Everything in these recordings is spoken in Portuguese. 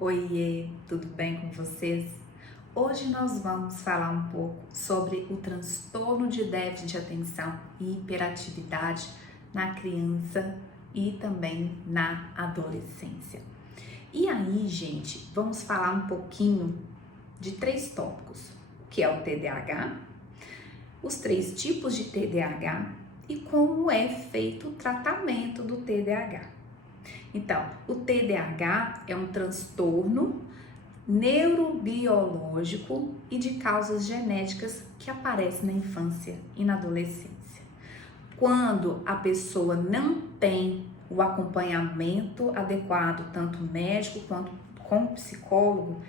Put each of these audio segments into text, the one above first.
Oiê, tudo bem com vocês? Hoje nós vamos falar um pouco sobre o transtorno de déficit de atenção e hiperatividade na criança e também na adolescência. E aí, gente, vamos falar um pouquinho de três tópicos, que é o TDAH, os três tipos de TDAH e como é feito o tratamento do TDAH. Então, o TDAH é um transtorno neurobiológico e de causas genéticas que aparece na infância e na adolescência. Quando a pessoa não tem o acompanhamento adequado, tanto médico quanto com psicólogo,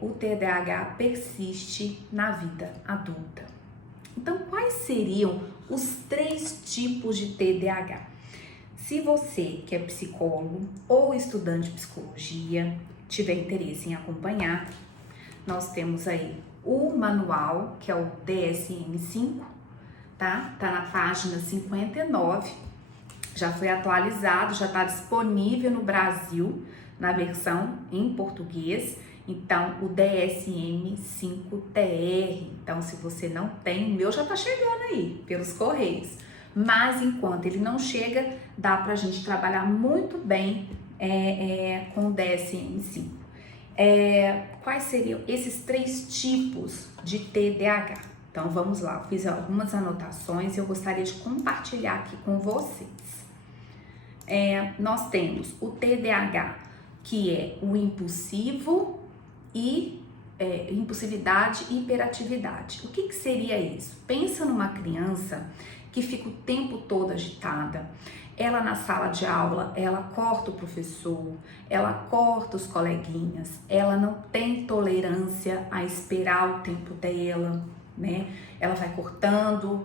o TDAH persiste na vida adulta. Então, quais seriam os três tipos de TDAH? Se você que é psicólogo ou estudante de psicologia tiver interesse em acompanhar, nós temos aí o manual, que é o DSM-5, tá? Tá na página 59, já foi atualizado, já está disponível no Brasil, na versão em português. Então, o DSM-5-TR, então se você não tem, o meu já tá chegando aí, pelos correios. Mas enquanto ele não chega, dá pra gente trabalhar muito bem com o DSM-5. Quais seriam esses três tipos de TDAH? Então vamos lá, eu fiz algumas anotações e eu gostaria de compartilhar aqui com vocês. Nós temos o TDAH, que é o impulsivo e impulsividade e hiperatividade. O que seria isso? Pensa numa criança que fica o tempo todo agitada. Ela na sala de aula, ela corta o professor, ela corta os coleguinhas, ela não tem tolerância a esperar o tempo dela, né? Ela vai cortando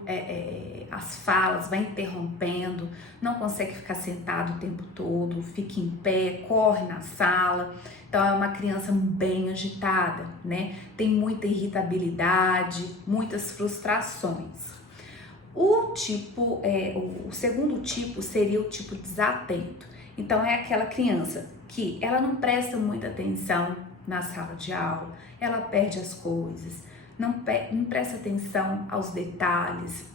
as falas, vai interrompendo, não consegue ficar sentado o tempo todo, fica em pé, corre na sala. Então é uma criança bem agitada, né? Tem muita irritabilidade, muitas frustrações. O segundo tipo seria o tipo desatento. Então é aquela criança que ela não presta muita atenção na sala de aula, ela perde as coisas, não presta atenção aos detalhes,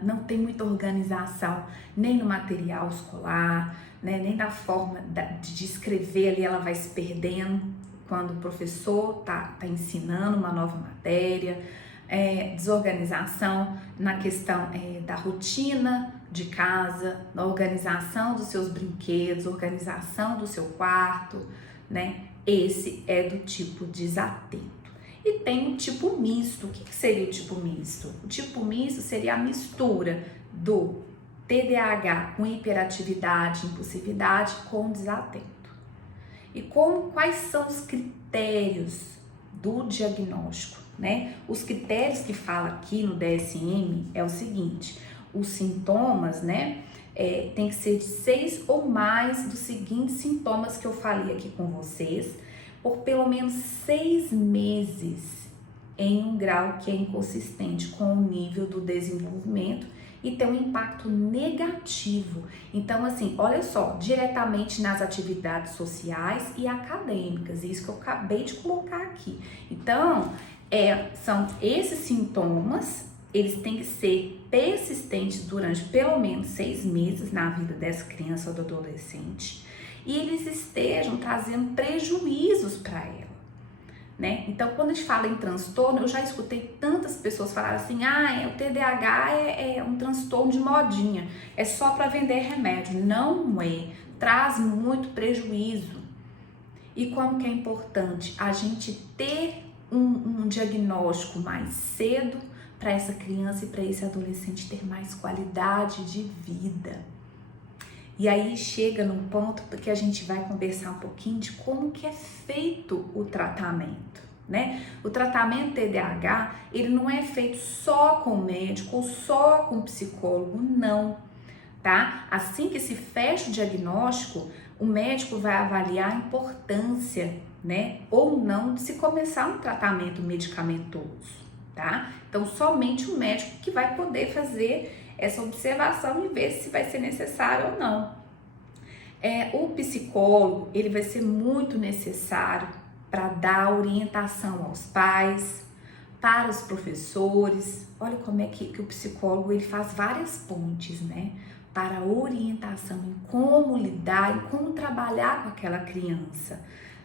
não tem muita organização nem no material escolar, né, nem na forma de escrever ali, ela vai se perdendo quando o professor tá ensinando uma nova matéria. Desorganização na questão da rotina de casa, na organização dos seus brinquedos, organização do seu quarto, né? Esse é do tipo desatento. E tem o tipo misto. O que seria o tipo misto? O tipo misto seria a mistura do TDAH com hiperatividade, impulsividade com desatento. E quais são os critérios do diagnóstico, né? Os critérios que fala aqui no DSM é o seguinte: os sintomas, né, tem que ser de 6 ou mais dos seguintes sintomas que eu falei aqui com vocês, por pelo menos 6 meses em um grau que é inconsistente com o nível do desenvolvimento e tem um impacto negativo. Então, assim, olha só, diretamente nas atividades sociais e acadêmicas, isso que eu acabei de colocar aqui. Então, são esses sintomas, eles têm que ser persistentes durante pelo menos 6 meses na vida dessa criança ou do adolescente e eles estejam trazendo prejuízos para ela, né? Então, quando a gente fala em transtorno, eu já escutei tantas pessoas falarem assim: o TDAH é um transtorno de modinha, é só para vender remédio. Não é, traz muito prejuízo. E como que é importante a gente ter um diagnóstico mais cedo para essa criança e para esse adolescente ter mais qualidade de vida. E aí chega num ponto porque a gente vai conversar um pouquinho de como que é feito o tratamento, né? O tratamento TDAH, ele não é feito só com médico ou só com psicólogo, não, tá? Assim que se fecha o diagnóstico, o médico vai avaliar a importância, né, ou não, de se começar um tratamento medicamentoso, tá? Então, somente o médico que vai poder fazer essa observação e ver se vai ser necessário ou não. O psicólogo, ele vai ser muito necessário para dar orientação aos pais, para os professores. Olha como é que o psicólogo ele faz várias pontes, né? Para orientação em como lidar, em como trabalhar com aquela criança,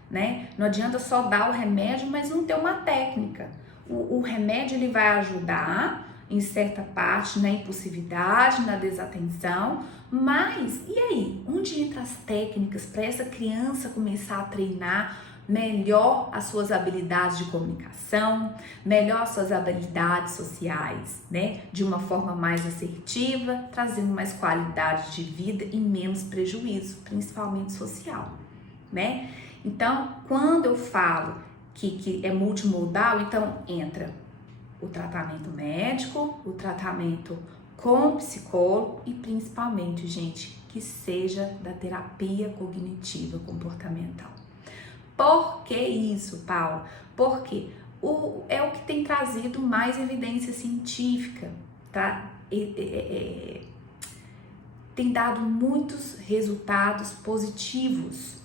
né? Não adianta só dar o remédio, mas não ter uma técnica. O remédio ele vai ajudar em certa parte na impulsividade, na desatenção, mas e aí? Onde entram as técnicas para essa criança começar a treinar melhor as suas habilidades de comunicação, melhor as suas habilidades sociais, né? De uma forma mais assertiva, trazendo mais qualidade de vida e menos prejuízo, principalmente social, né? Então, quando eu falo que é multimodal, então entra o tratamento médico, o tratamento com psicólogo e principalmente, gente, que seja da terapia cognitiva comportamental. Por que isso, Paulo? Porque é o que tem trazido mais evidência científica, tá? Tem dado muitos resultados positivos.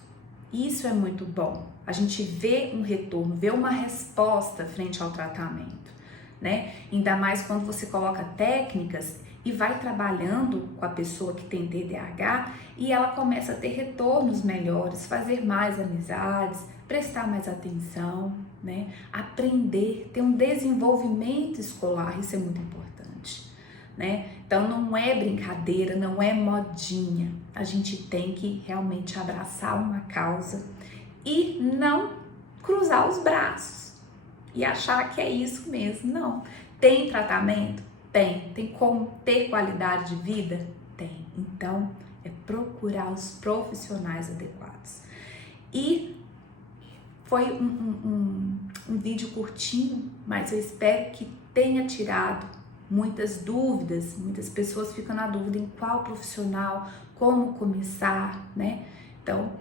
Isso é muito bom. A gente vê um retorno, vê uma resposta frente ao tratamento, né? Ainda mais quando você coloca técnicas e vai trabalhando com a pessoa que tem TDAH e ela começa a ter retornos melhores, fazer mais amizades, prestar mais atenção, né? Aprender, ter um desenvolvimento escolar, isso é muito importante, né? Então não é brincadeira, não é modinha. A gente tem que realmente abraçar uma causa e não cruzar os braços e achar que é isso mesmo. Não. Tem tratamento? Tem. Tem como ter qualidade de vida? Tem. Então, é procurar os profissionais adequados. E foi um vídeo curtinho, mas eu espero que tenha tirado muitas dúvidas. Muitas pessoas ficam na dúvida em qual profissional, como começar, né? Então,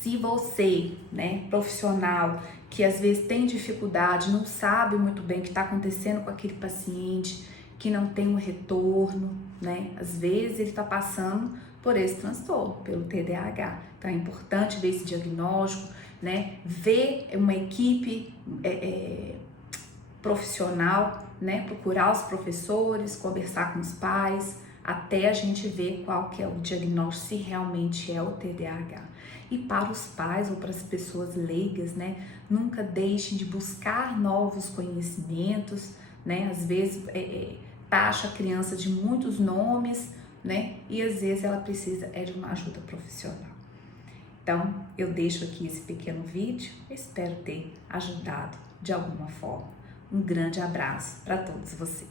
se você, né, profissional, que às vezes tem dificuldade, não sabe muito bem o que está acontecendo com aquele paciente, que não tem um retorno, né? Às vezes ele está passando por esse transtorno, pelo TDAH. Então é importante ver esse diagnóstico, né? Ver uma equipe profissional, né? Procurar os professores, conversar com os pais, até a gente ver qual que é o diagnóstico, se realmente é o TDAH. E para os pais ou para as pessoas leigas, né, nunca deixem de buscar novos conhecimentos, né, às vezes taxa a criança de muitos nomes, né, e às vezes ela precisa de uma ajuda profissional. Então, eu deixo aqui esse pequeno vídeo, espero ter ajudado de alguma forma. Um grande abraço para todos vocês.